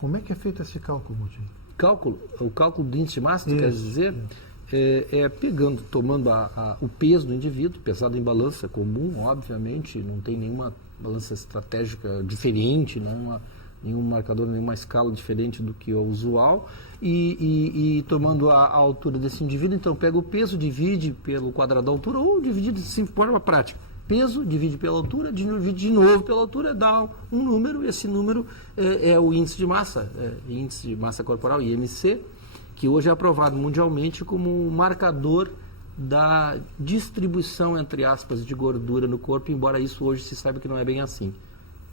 Como é que é feito esse cálculo, Moutinho? O cálculo do índice de massa, quer dizer, tomando o peso do indivíduo, pesado em balança comum, obviamente, não tem nenhuma balança estratégica diferente, nenhum marcador, nenhuma escala diferente do que o usual, e tomando a altura desse indivíduo, então pega o peso, divide pelo quadrado da altura, ou divide de forma prática. Peso, divide pela altura, divide de novo pela altura, dá um número, e esse número é o índice de massa corporal, IMC, que hoje é aprovado mundialmente como marcador da distribuição, entre aspas, de gordura no corpo, embora isso hoje se saiba que não é bem assim.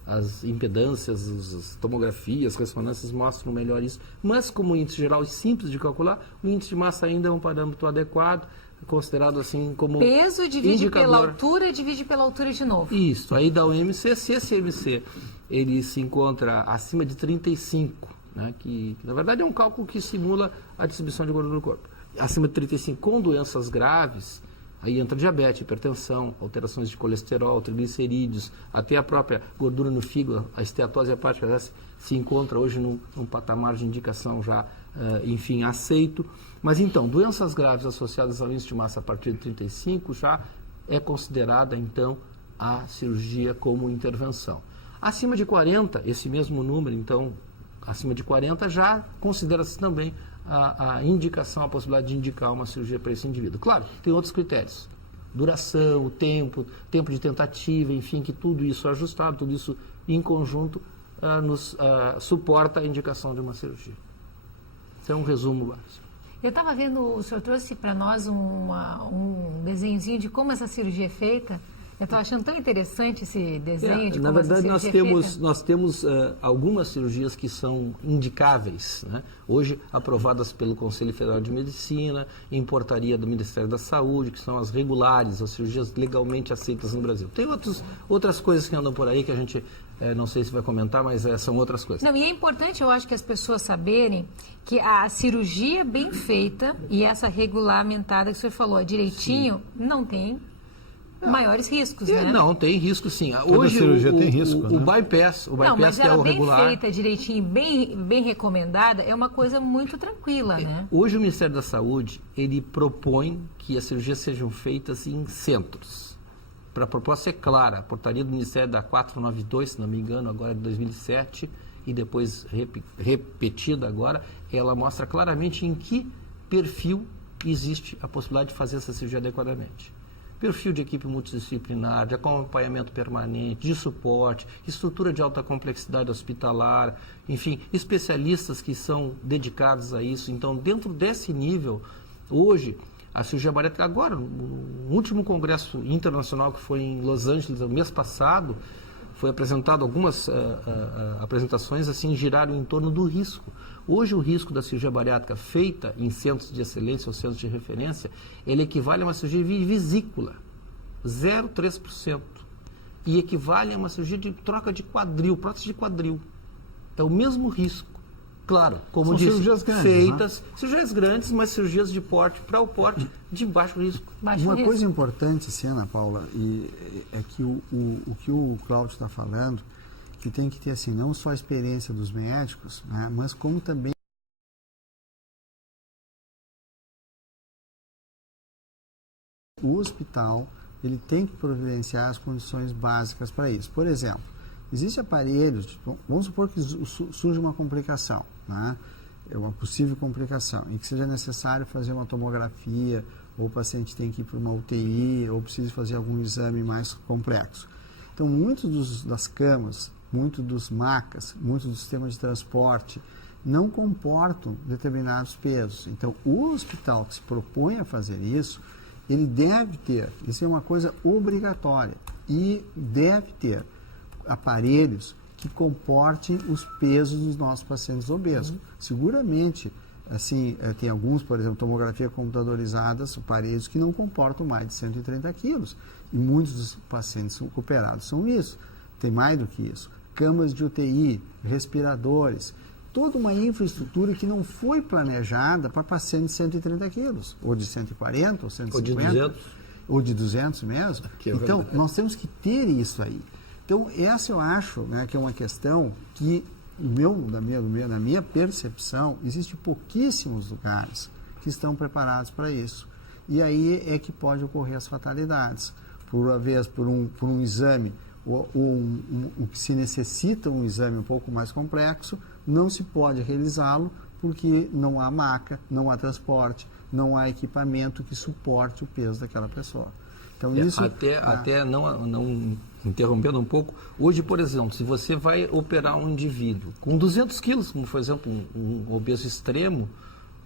As impedâncias, as tomografias, as ressonâncias mostram melhor isso, mas como índice geral e simples de calcular, o índice de massa ainda é um parâmetro adequado, considerado assim como peso divide indicador. divide pela altura de novo. Isso, aí dá o MC. Se esse MC ele se encontra acima de 35, né, que na verdade é um cálculo que simula a distribuição de gordura no corpo, acima de 35 com doenças graves, aí entra diabetes, hipertensão, alterações de colesterol, triglicerídeos, até a própria gordura no fígado, a esteatose hepática se encontra hoje num patamar de indicação já, enfim, aceito. Mas então, doenças graves associadas ao índice de massa a partir de 35 já é considerada, então, a cirurgia como intervenção. Acima de 40, esse mesmo número, então, acima de 40, já considera-se também a indicação, a possibilidade de indicar uma cirurgia para esse indivíduo. Claro, tem outros critérios. Duração, o tempo de tentativa, enfim, que tudo isso é ajustado, tudo isso em conjunto nos suporta a indicação de uma cirurgia. Esse é um resumo básico. Eu estava vendo, o senhor trouxe para nós um desenhozinho de como essa cirurgia é feita. Eu estava achando tão interessante esse desenho de como na verdade, essa cirurgia nós temos algumas cirurgias que são indicáveis, né? Hoje aprovadas pelo Conselho Federal de Medicina, em portaria do Ministério da Saúde, que são as regulares, as cirurgias legalmente aceitas no Brasil. Tem outras coisas que andam por aí que a gente não sei se vai comentar, mas são outras coisas. Não, e é importante, eu acho, que as pessoas saberem que a cirurgia bem feita e essa regulamentada que o senhor falou direitinho, sim, não tem maiores riscos, né? Não, tem risco sim. Hoje a cirurgia tem risco, o bypass, mas que é o regular. Bem feita, direitinho, bem recomendada, é uma coisa muito tranquila, né? Hoje o Ministério da Saúde, ele propõe que as cirurgias sejam feitas em centros. Para a proposta é clara, a portaria do Ministério da 492, se não me engano, agora de 2007, e depois repetida agora, ela mostra claramente em que perfil existe a possibilidade de fazer essa cirurgia adequadamente. Perfil de equipe multidisciplinar, de acompanhamento permanente, de suporte, estrutura de alta complexidade hospitalar, enfim, especialistas que são dedicados a isso. Então, dentro desse nível, hoje, a cirurgia bariátrica, agora, no último congresso internacional que foi em Los Angeles, no mês passado, foi apresentado algumas apresentações, assim, giraram em torno do risco. Hoje, o risco da cirurgia bariátrica feita em centros de excelência ou centros de referência, ele equivale a uma cirurgia de vesícula, 0,3%. E equivale a uma cirurgia de troca de quadril, prótese de quadril. É o mesmo risco. Claro, como são disse, cirurgias grandes, feitas, né? Cirurgias grandes, mas cirurgias de porte, para o porte de baixo risco. Uma coisa importante, sim, Ana Paula, é que o que o Cláudio está falando, que tem que ter, assim, não só a experiência dos médicos, né, mas como também o hospital, ele tem que providenciar as condições básicas para isso. Por exemplo, existem aparelhos, tipo, vamos supor que surge uma complicação, né? Uma possível complicação, em que seja necessário fazer uma tomografia, ou o paciente tem que ir para uma UTI, ou precisa fazer algum exame mais complexo. Então, muitos das camas, muitos dos macas, muitos dos sistemas de transporte não comportam determinados pesos. Então, o hospital que se propõe a fazer isso, ele deve ter, isso é uma coisa obrigatória, e deve ter aparelhos que comportem os pesos dos nossos pacientes obesos. Seguramente, assim, tem alguns, por exemplo, tomografia computadorizadas, aparelhos que não comportam mais de 130 quilos. E muitos dos pacientes recuperados são isso. Tem mais do que isso. Camas de UTI, respiradores, toda uma infraestrutura que não foi planejada para pacientes de 130 quilos, ou de 140, ou 150. Ou de 200. Ou de 200 mesmo. Então, nós temos que ter isso aí. Então, essa eu acho, né, que é uma questão que na minha percepção, existem pouquíssimos lugares que estão preparados para isso. E aí é que pode ocorrer as fatalidades. Por um exame, se necessita um exame um pouco mais complexo, não se pode realizá-lo porque não há maca, não há transporte, não há equipamento que suporte o peso daquela pessoa. Então, isso... Até não interrompendo um pouco, hoje, por exemplo, se você vai operar um indivíduo com 200 quilos, como por exemplo um obeso extremo,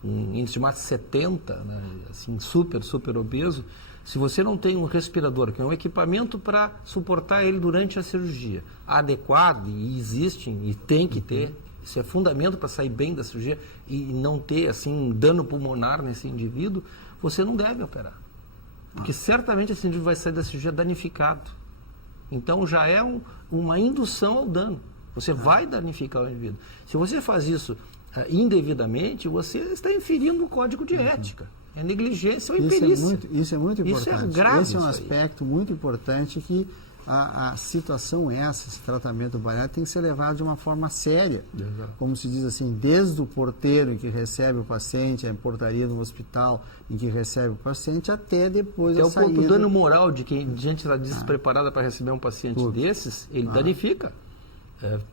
um índice de massa 70, né, assim, super obeso, se você não tem um respirador, que é um equipamento para suportar ele durante a cirurgia, adequado, e existem, e tem que ter, isso é fundamento para sair bem da cirurgia e não ter assim dano pulmonar nesse indivíduo, você não deve operar. Porque certamente esse indivíduo vai sair da cirurgia danificado. Então já é uma indução ao dano. Você vai danificar o indivíduo. Se você faz isso indevidamente, você está inferindo o código de ética. É negligência ou imperícia. Isso é muito importante. Isso é grave. Esse é um aspecto muito importante que a situação esse tratamento bariátrico tem que ser levado de uma forma séria. Exato. Como se diz assim, desde o porteiro em que recebe o paciente, a portaria no hospital em que recebe o paciente, até depois É a o saída. ponto dano moral de quem gente está despreparada para receber um paciente desses, ele danifica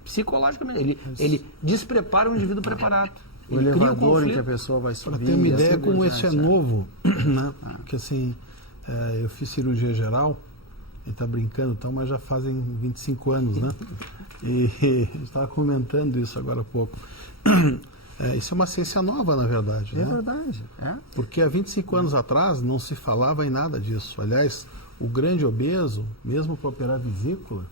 psicologicamente. Ele desprepara o indivíduo preparado. O Ele cria um elevador em que conflito. a pessoa vai subir. Para ter uma ideia assim como por esse é diante, novo, né? Porque assim, eu fiz cirurgia geral, a gente está brincando e tal, mas já fazem 25 anos, né? E a gente estava comentando isso agora há pouco. Isso é uma ciência nova, na verdade. É né? verdade. Porque há 25 anos atrás não se falava em nada disso. Aliás, o grande obeso, mesmo para operar vesícula,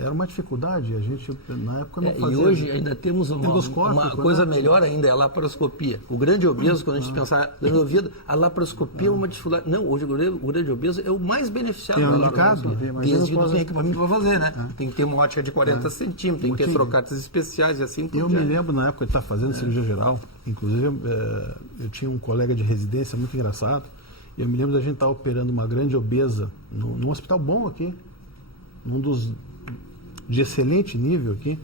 era uma dificuldade. A gente, na época, não fazia. E hoje ainda temos uma coisa melhor ainda, é a laparoscopia. O grande obeso, quando a gente pensar no ouvido, a laparoscopia é uma dificuldade. Não, hoje o grande obeso é o mais beneficiado. Tem um da indicado. laparoscopia. Desde que não tem equipamento para fazer, né? Tem que ter uma ótica de 40 centímetros, tem que ter trocatas especiais e assim por Eu diante. me lembro na época de estar fazendo cirurgia geral, inclusive eu tinha um colega de residência muito engraçado, e eu me lembro da gente estar operando uma grande obesa num hospital bom aqui, num dos de excelente nível aqui.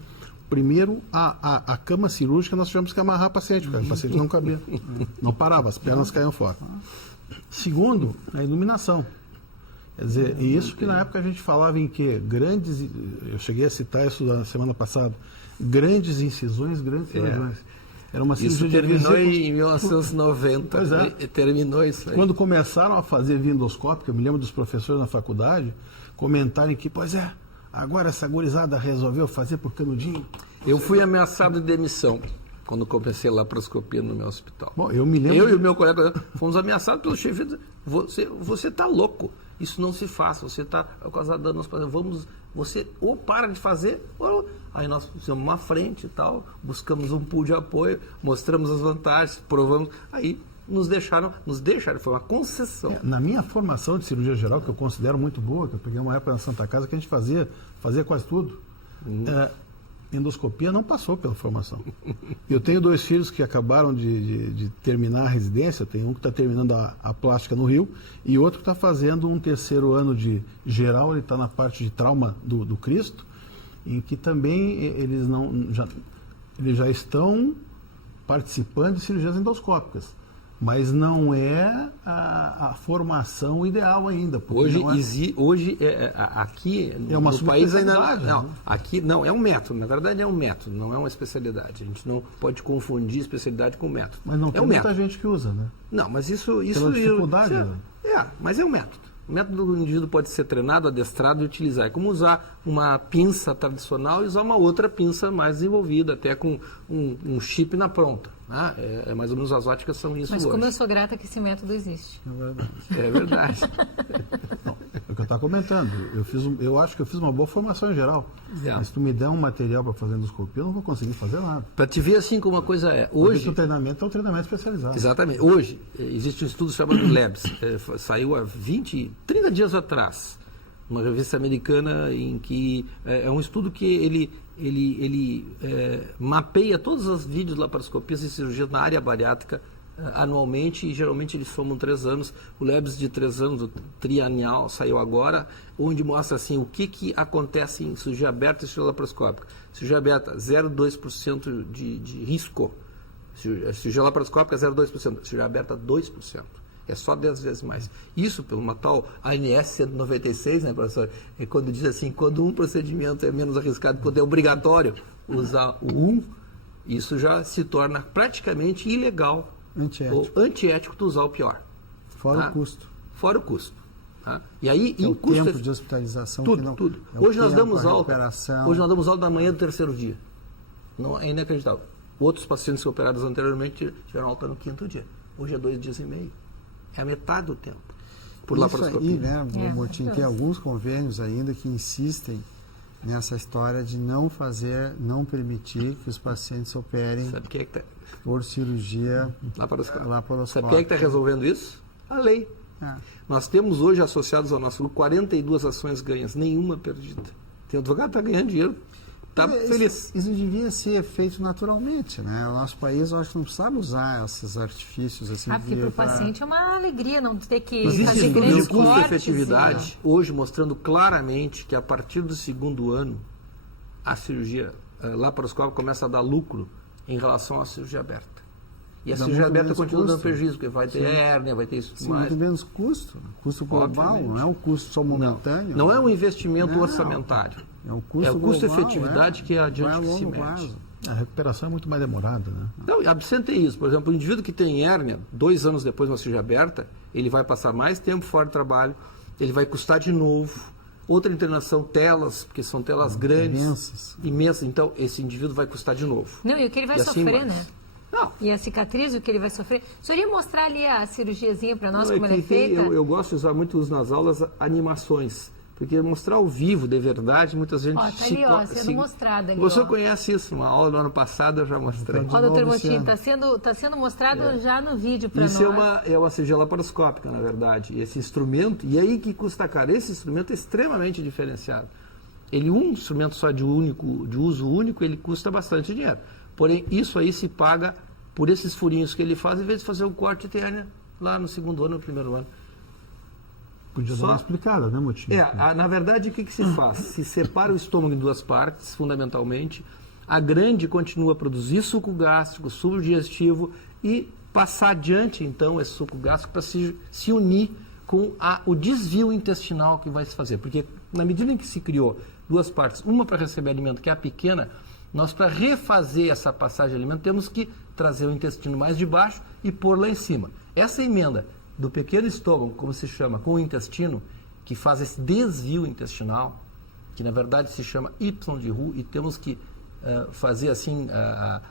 Primeiro, a cama cirúrgica nós tivemos que amarrar a paciente, porque o paciente não cabia, não parava, as pernas caíam fora. Segundo, a iluminação. Quer dizer, e isso que na época a gente falava em que grandes, eu cheguei a citar isso na semana passada, grandes incisões, grandes cirurgiões. Era uma Isso cirurgia terminou de em 1990. Pois é. Terminou isso aí. Quando começaram a fazer endoscópio, eu me lembro dos professores na faculdade comentarem que, pois é, agora essa gurizada resolveu fazer por canudinho. Eu fui ameaçado de demissão quando comecei a laparoscopia no meu hospital. Bom, eu me lembro. Eu e o meu colega fomos ameaçados pelo chefe. Você está louco. Isso não se faz. Você está causando danos. Você ou para de fazer, ou... Aí nós fizemos uma frente e tal, buscamos um pool de apoio, mostramos as vantagens, provamos. Aí nos deixaram, foi uma concessão. Na minha formação de cirurgia geral, que eu considero muito boa, que eu peguei uma época na Santa Casa que a gente fazia quase tudo, endoscopia não passou pela formação. Eu tenho 2 filhos que acabaram de terminar a residência, tem um que está terminando a plástica no Rio e outro que está fazendo um 3º ano de geral, ele está na parte de trauma do Cristo, em que também eles já estão participando de cirurgias endoscópicas. Mas não é a formação ideal ainda. Hoje aqui é uma no país ainda não. Né? Aqui não, é um método. Na verdade é um método, não é uma especialidade. A gente não pode confundir especialidade com método. Mas não tem muita gente que usa, né? Não, mas isso pela dificuldade. Mas é um método. O método do indivíduo pode ser treinado, adestrado e utilizar. É como usar uma pinça tradicional e usar uma outra pinça mais desenvolvida, até com um chip na ponta. Né? Mais ou menos as óticas são isso Mas hoje. como eu sou grata que esse método existe. É verdade. Não, é o que eu estava comentando. Eu acho que eu fiz uma boa formação em geral. Mas se tu me der um material para fazer endoscopia, eu não vou conseguir fazer nada. Para te ver assim como a coisa é. Hoje, o treinamento é um treinamento especializado. Exatamente. Hoje, existe um estudo chamado LABS. Saiu há 30 dias atrás. Uma revista americana em que é um estudo que ele mapeia todos os vídeos de laparoscopias e cirurgias na área bariátrica anualmente, e geralmente eles somam 3 anos. O Lebes de 3 anos, o trianual, saiu agora, onde mostra assim, o que acontece em cirurgia aberta e cirurgia laparoscópica. Cirurgia aberta, 0,2% de risco. Cirurgia laparoscópica, 0,2%. Cirurgia aberta, 2%. É só 10 vezes mais. Isso pelo uma tal ANS 196, né, professor? É quando diz assim, quando um procedimento é menos arriscado, quando é obrigatório usar o 1, isso já se torna praticamente ilegal ou antiético tu usar o pior. Fora o custo. Fora o custo. Tá? E aí, o tempo de hospitalização. Tudo. Hoje nós damos alta. Hoje nós damos alta da manhã do 3º dia. Não, é inacreditável. Outros pacientes operados anteriormente tiveram alta no 5º dia. Hoje é 2 dias e meio. É a metade do tempo. Por laparoscopia. Isso aí, né, Motim, tem alguns convênios ainda que insistem nessa história de não permitir que os pacientes operem por cirurgia laparoscópica. Sabe quem é que está resolvendo isso? A lei. Nós temos hoje associados ao nosso grupo 42 ações ganhas, nenhuma perdida. Tem advogado que está ganhando dinheiro, está feliz. Isso devia ser feito naturalmente, né? O nosso país, eu acho que não precisava usar esses artifícios assim. Porque para o paciente é uma alegria não ter que existe fazer estudo grandes de custo cortes. efetividade hoje mostrando claramente que a partir do 2º ano a cirurgia laparoscópica começa a dar lucro em relação à cirurgia aberta. E a cirurgia aberta continua dando prejuízo, porque vai ter hérnia, vai ter isso mais. Muito menos custo global, não é o custo só momentâneo. Não é um investimento orçamentário. É o custo global, efetividade que é adiante que se mede. A recuperação é muito mais demorada, né? Não, absenteísmo. Por exemplo, o indivíduo que tem hérnia, 2 anos depois de uma cirurgia aberta, ele vai passar mais tempo fora de trabalho, ele vai custar de novo. Outra internação, telas, porque são telas grandes, imensas. Então, esse indivíduo vai custar de novo. Não, e o que ele vai sofrer, né? Não. E a cicatriz, o que ele vai sofrer. O senhor ia mostrar ali a cirurgiazinha para nós, como ela é feita? Eu gosto de usar muito nas aulas animações. Porque mostrar ao vivo, de verdade, muita gente tá ali, sendo mostrado ali. Você conhece isso, uma aula do ano passado eu já mostrei. Doutor Motim, está sendo mostrado já no vídeo para nós. Isso é uma cirurgia laparoscópica, na verdade. E esse instrumento, e aí que custa caro. Esse instrumento é extremamente diferenciado. Um instrumento só de uso único, ele custa bastante dinheiro. Porém, isso aí se paga por esses furinhos que ele faz, em vez de fazer o corte de hérnia lá no 2º ano, no 1º ano. Podia dar uma explicada, né, Motim? Na verdade, o que se faz? Se separa o estômago em 2 partes, fundamentalmente. A grande continua a produzir suco gástrico, suco digestivo e passar adiante, então, esse suco gástrico para se unir com o desvio intestinal que vai se fazer. Porque, na medida em que se criou 2 partes, uma para receber alimento, que é a pequena, nós, para refazer essa passagem de alimento, temos que trazer o intestino mais de baixo e pôr lá em cima. Essa emenda do pequeno estômago, como se chama, com o intestino, que faz esse desvio intestinal, que na verdade se chama Y de Roux, e temos que fazer assim,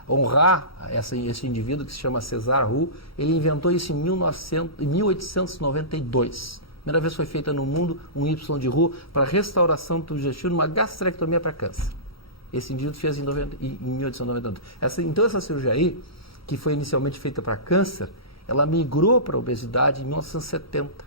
honrar esse indivíduo que se chama César Roux. Ele inventou isso em 1892. Primeira vez foi feita no mundo um Y de Roux para restauração do digestivo numa gastrectomia para câncer. Esse indivíduo fez em 1892. Então essa cirurgia aí, que foi inicialmente feita para câncer, ela migrou para a obesidade em 1970.